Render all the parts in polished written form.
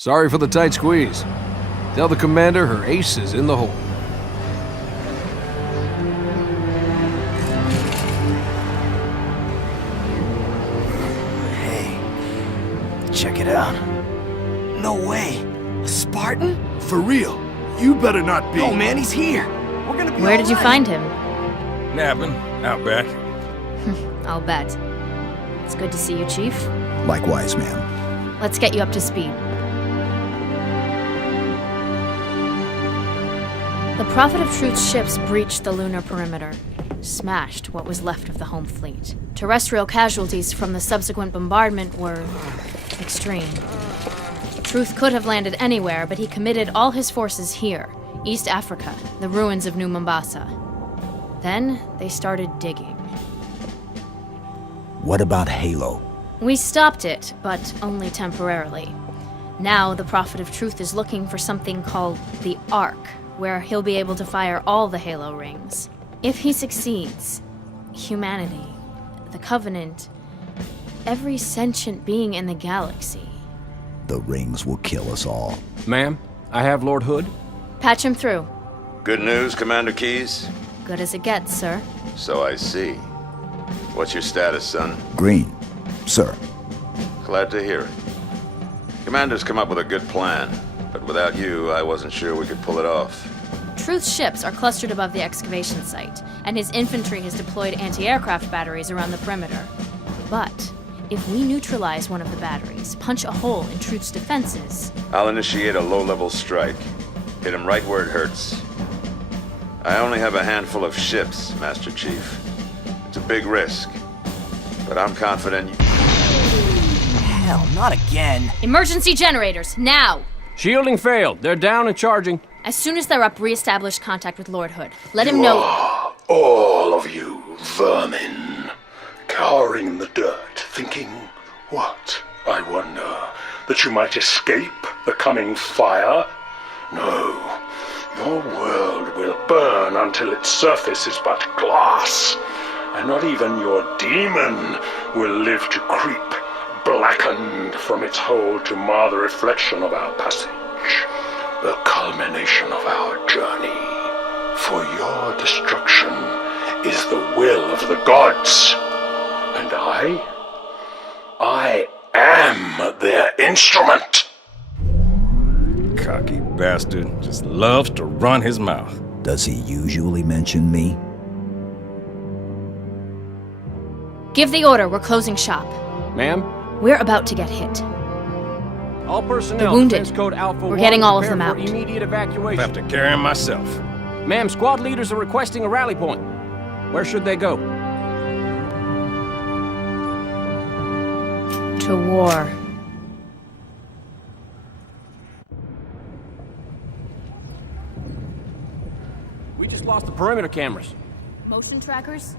Sorry for the tight squeeze. Tell the commander her ace is in the hole. Hey, check it out. No way. A Spartan? For real. You better not be. Oh man, he's here. We're gonna be Where did you alright. find him? Napping, out back. I'll bet. It's good to see you, Chief. Likewise, ma'am. Let's get you up to speed. The Prophet of Truth's ships breached the lunar perimeter, smashed what was left of the home fleet. Terrestrial casualties from the subsequent bombardment were extreme. Truth could have landed anywhere, but he committed all his forces here, East Africa, the ruins of New Mombasa. Then they started digging. What about Halo? We stopped it, but only temporarily. Now the Prophet of Truth is looking for something called the Ark, where he'll be able to fire all the Halo rings. If he succeeds, humanity, the Covenant, every sentient being in the galaxy. The rings will kill us all. Ma'am, I have Lord Hood. Patch him through. Good news, Commander Keyes? Good as it gets, sir. So I see. What's your status, son? Green, sir. Glad to hear it. Commander's come up with a good plan, but without you, I wasn't sure we could pull it off. Truth's ships are clustered above the excavation site, and his infantry has deployed anti-aircraft batteries around the perimeter. But if we neutralize one of the batteries, punch a hole in Truth's defenses... I'll initiate a low-level strike. Hit him right where it hurts. I only have a handful of ships, Master Chief. It's a big risk, but I'm confident Hell, not again. Emergency generators, now! Shielding failed. They're down and charging. As soon as they're up, re-establish contact with Lord Hood. Let him know... All of you vermin, cowering in the dirt, thinking, what, I wonder, that you might escape the coming fire? No, your world will burn until its surface is but glass, and not even your demon will live to creep, blackened from its hole to mar the reflection of our passage, the culmination of our journey. For your destruction is the will of the gods, and I am their instrument. Cocky bastard just loves to run his mouth. Does he usually mention me? Give the order, we're closing shop. Ma'am, We're about to get hit. all personnel. The wounded. Defense code Alpha We're 1, getting all of prepare them for out. Immediate I evacuation. have to carry him myself. Ma'am, squad leaders are requesting a rally point. Where should they go? To war. We just lost the perimeter cameras. Motion trackers?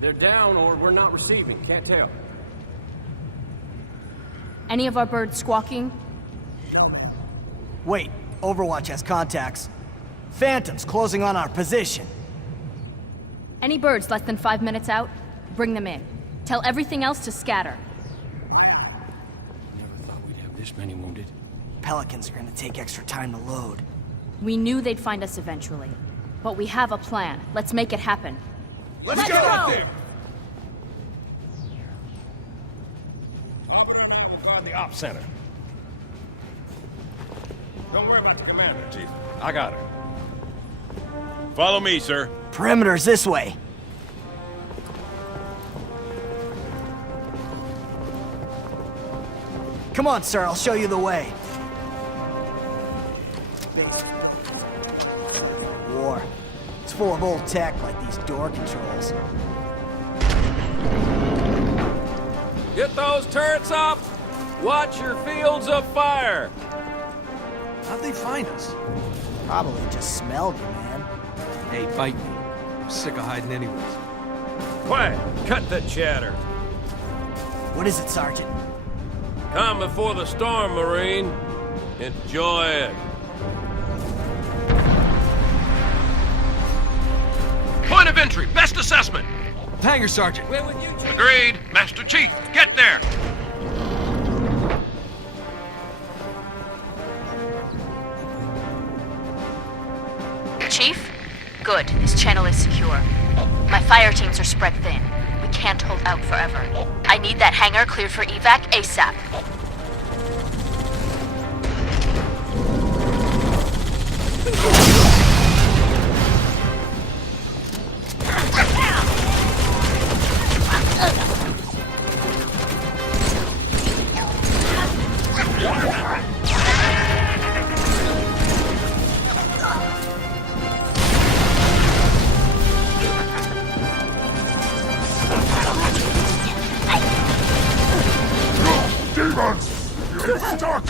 They're down or we're not receiving. Can't tell. Any of our birds squawking? Wait, Overwatch has contacts. Phantoms closing on our position. Any birds less than 5 minutes out? Bring them in. Tell everything else to scatter. Never thought we'd have this many wounded. Pelicans are gonna take extra time to load. We knew they'd find us eventually. But we have a plan. Let's make it happen. Let's go out there! Find the op center. Don't worry about the commander, Chief. I got her. Follow me, sir. Perimeter's this way. Come on, sir, I'll show you the way. War. It's full of old tech like these door controls. Get those turrets up! Watch your fields of fire! How'd they find us? Probably just smelled you, man. Hey, bite me. I'm sick of hiding anyways. Quiet! Cut the chatter! What is it, Sergeant? Calm before the storm, Marine. Enjoy it. Point of entry, best assessment. Hangar, Sergeant. Agreed. Master Chief, get there. Good. This channel is secure. My fire teams are spread thin. We can't hold out forever. I need that hangar cleared for evac ASAP. Demons! You're stuck!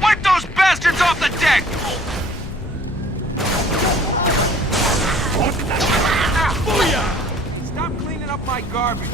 Wipe those bastards off the deck! Stop cleaning up my garbage!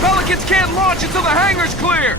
Pelicans can't launch until the hangar's clear!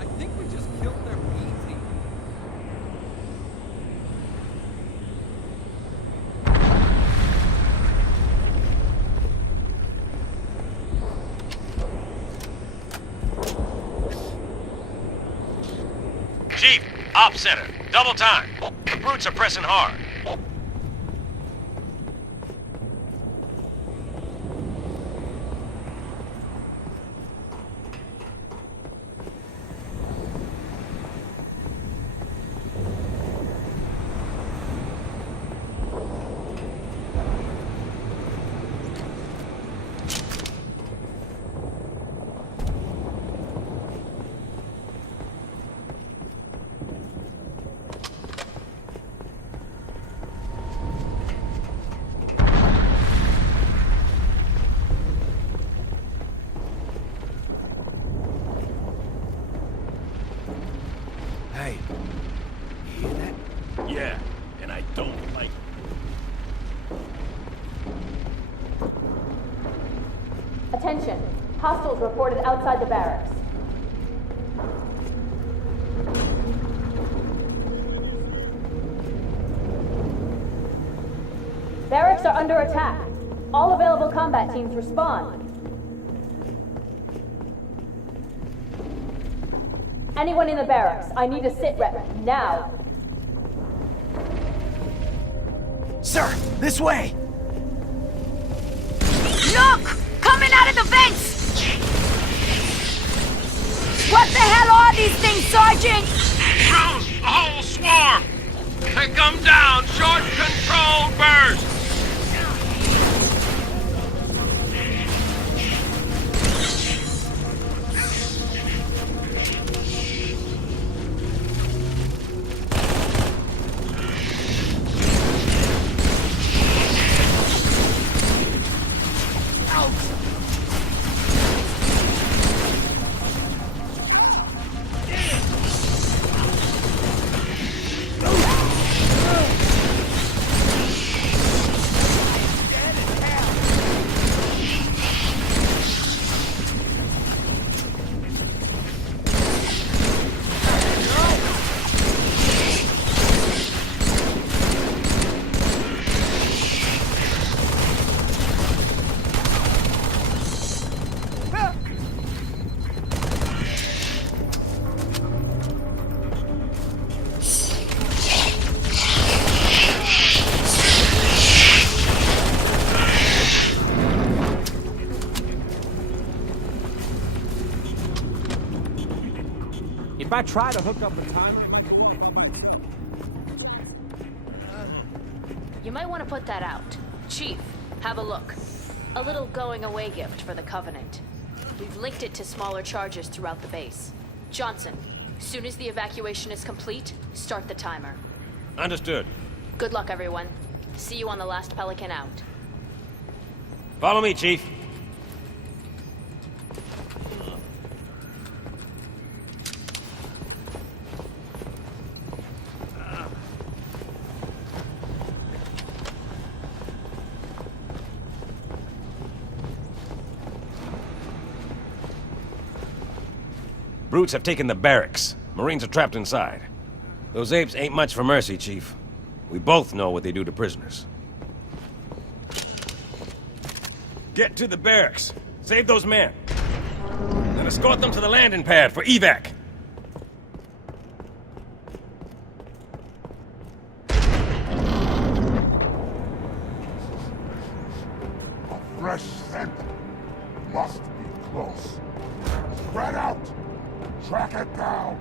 I think we just killed their B team. Chief, Op Center, double time. The brutes are pressing hard. Hey, you hear that? Yeah, and I don't like it. Attention. Hostiles reported outside the barracks. Barracks are under attack. All available combat teams respond. Anyone in the barracks, I need a sit rep now. Sir, this way! Look! Coming out of the vents! What the hell are these things, Sergeant? Drones! The whole swarm! They come down, short If I try to hook up the timer... You might want to put that out. Chief, have a look. A little going-away gift for the Covenant. We've linked it to smaller charges throughout the base. Johnson, soon as the evacuation is complete, start the timer. Understood. Good luck, everyone. See you on the last Pelican out. Follow me, Chief. Brutes have taken the barracks. Marines are trapped inside. Those apes ain't much for mercy, Chief. We both know what they do to prisoners. Get to the barracks. Save those men. Then escort them to the landing pad for evac. A fresh scent must be close. Spread out! Track it down!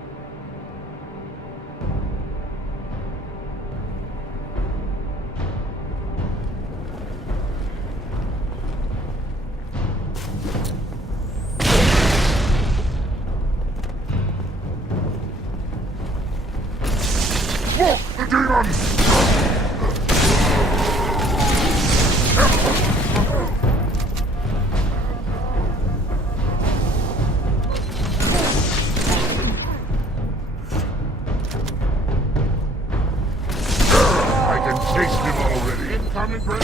Look, the demons! I can taste him already. Incoming grenade!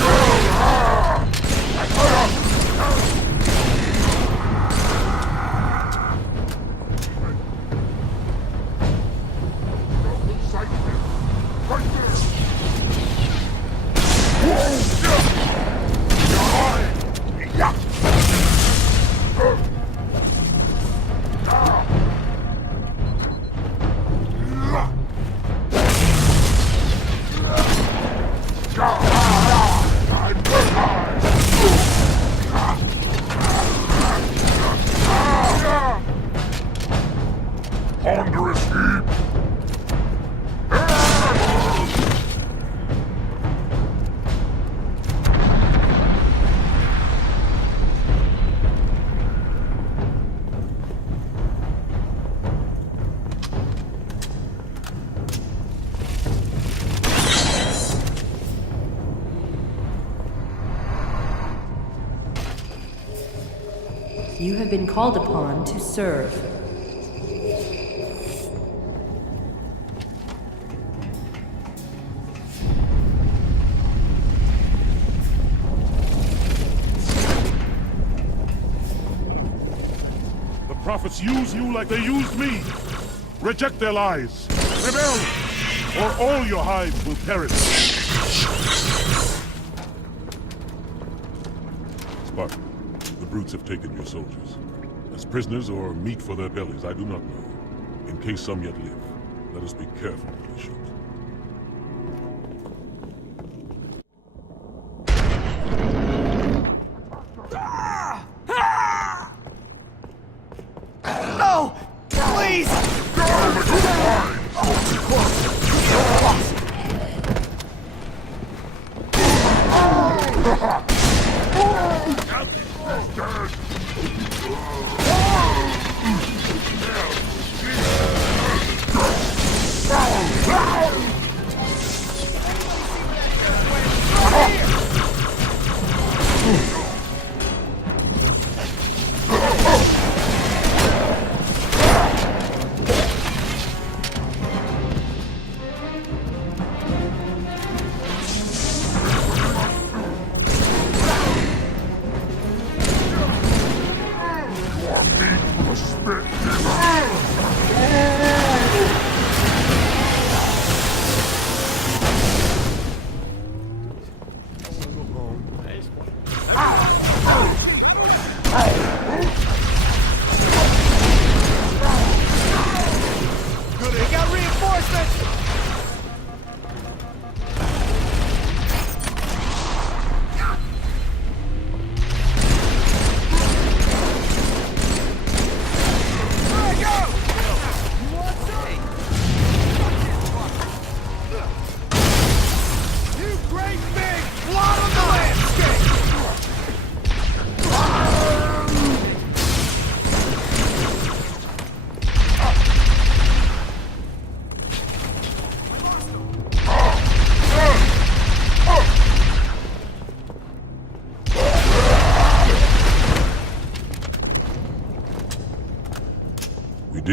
Ponderous heap! You have been called upon to serve. The prophets use you like they used me. Reject their lies. Rebel, or all your hives will perish. Spartan, the brutes have taken your soldiers. As prisoners or meat for their bellies, I do not know. In case some yet live, let us be careful when we shoot. No! Please! Dead!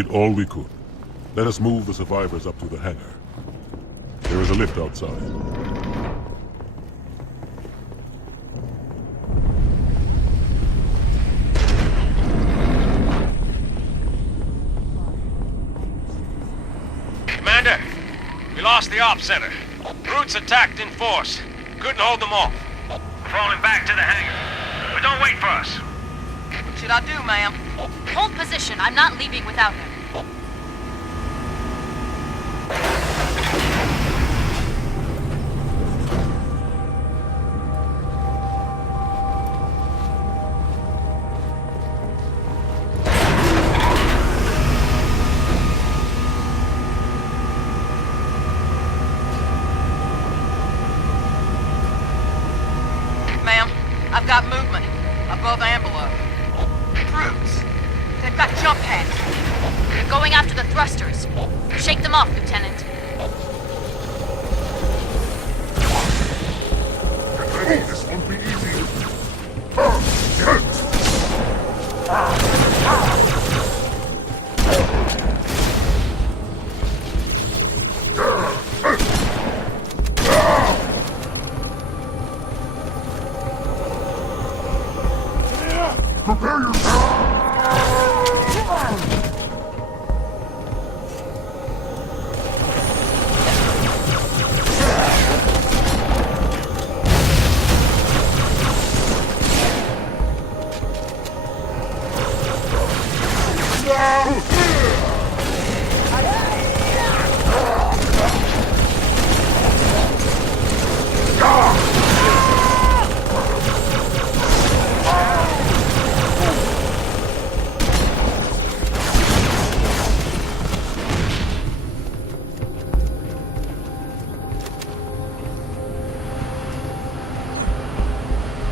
did all we could. Let us move the survivors up to the hangar. There is a lift outside. Commander, we lost the ops center. Brutes attacked in force. Couldn't hold them off. Falling back to the hangar. But don't wait for us. What should I do, ma'am? Hold position. I'm not leaving without him. Ma'am, I've got movement. Above and below. Brutes. They've got jump pads. They're going after the thrusters. Shake them off, Lieutenant. Hey, this won't be easy. Prepare yourself!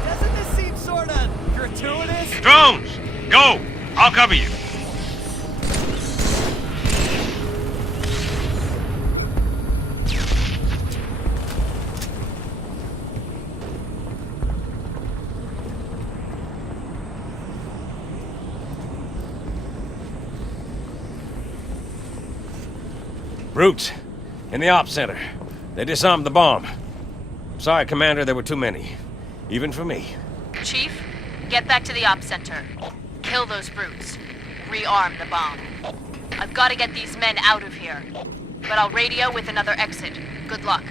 Doesn't this seem sort of gratuitous? Drones, go! I'll cover you. Brutes. In the ops center. They disarmed the bomb. Sorry, Commander, there were too many. Even for me. Chief, get back to the ops center. Kill those brutes. Rearm the bomb. I've got to get these men out of here. But I'll radio with another exit. Good luck.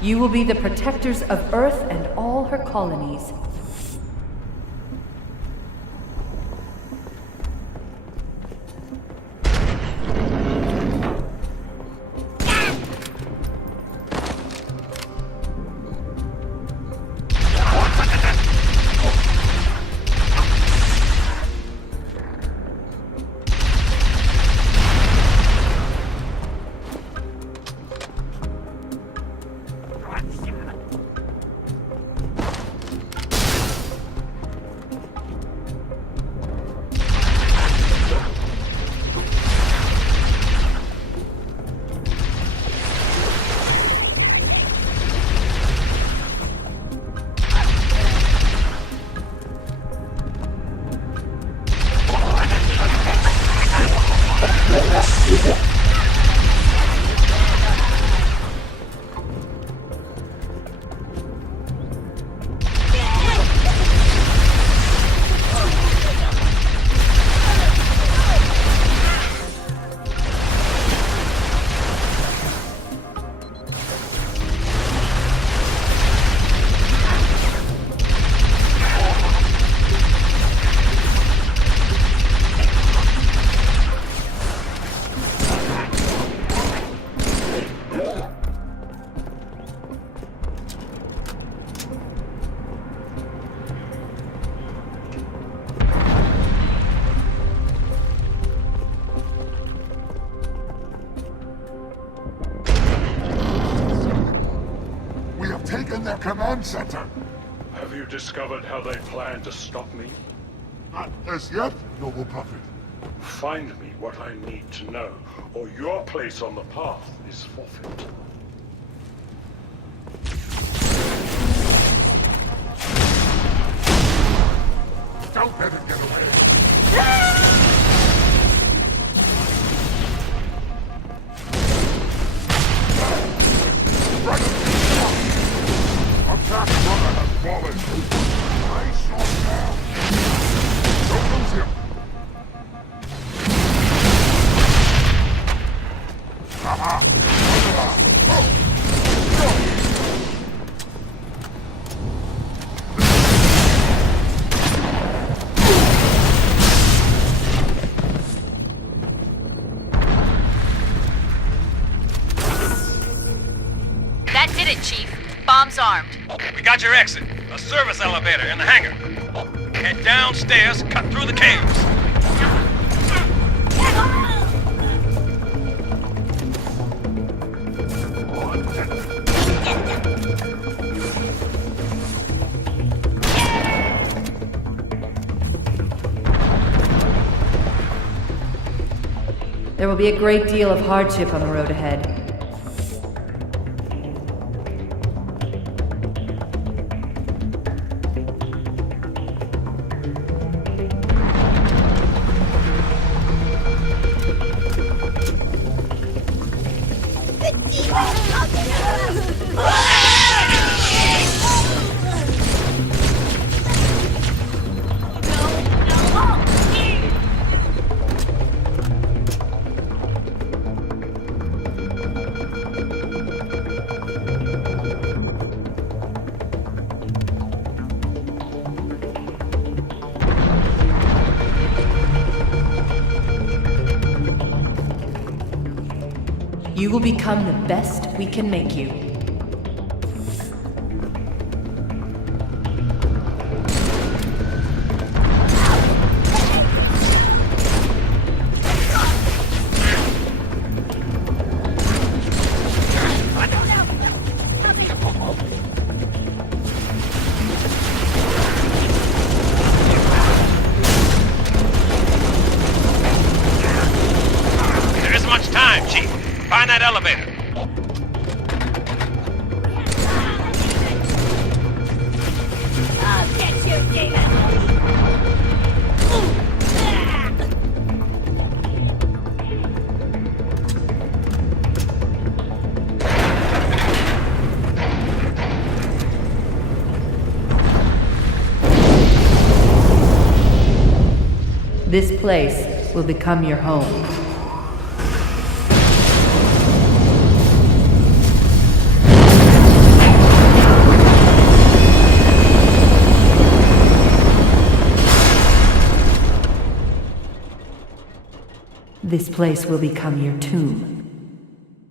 You will be the protectors of Earth and all her colonies. command center. Have you discovered how they plan to stop me? Not as yet, noble prophet. Find me what I need to know, or your place on the path is forfeit. Don't let it get away. Attack runner has fallen. Nice shot down. Don't lose him. Haha. That did it, Chief. Bomb's armed. We got your exit. A service elevator in the hangar. Head downstairs, cut through the caves. There will be a great deal of hardship on the road ahead. You will become the best we can make you. There isn't much time, Chief. Find that elevator. I'll get you, demon! This place will become your home. This place will become your tomb.